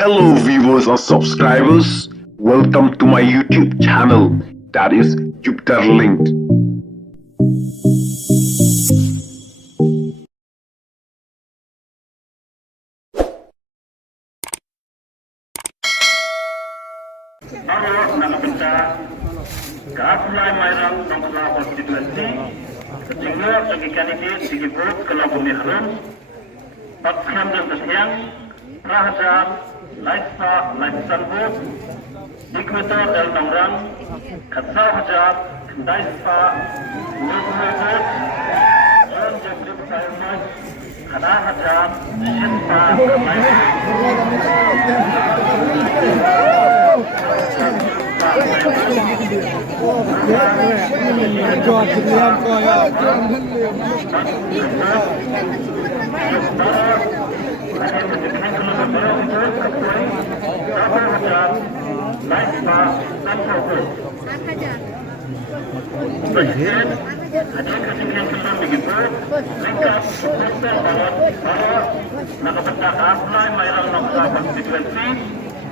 Hello viewers or subscribers, welcome to my YouTube channel, that is Jupiter Linked. Halo, nama kita Keapulai Mayram Nomor Konstitusi Sejumlah bagi kandidat disebut kelompok Mihrun Pakam dan Kesyang Rahasan Laisa Laisanbut Dikmetor dan Nomrang Katsal Hajab Daispa Nurmubut John Jabri Sayumat Kana Hajab Shispa Jọt thực liêm coi ạ.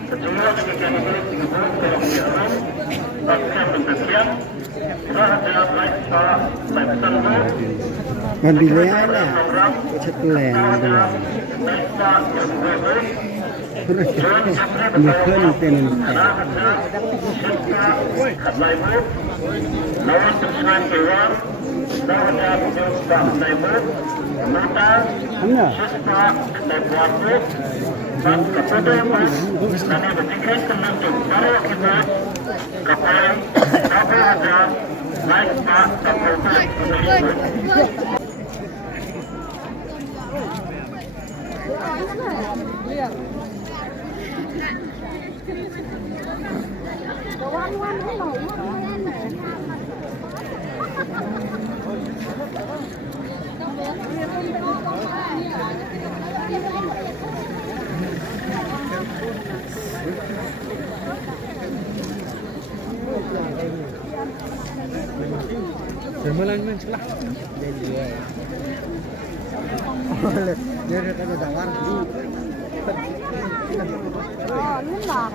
Semua demikian itu disebut kalau dialam bahkan pengertian rahasia lifestyle Ngambilnya cet lèn rồi. Nhiều hơn tên Semalan mencelah. Dia ada tawar. Oh, ini lah.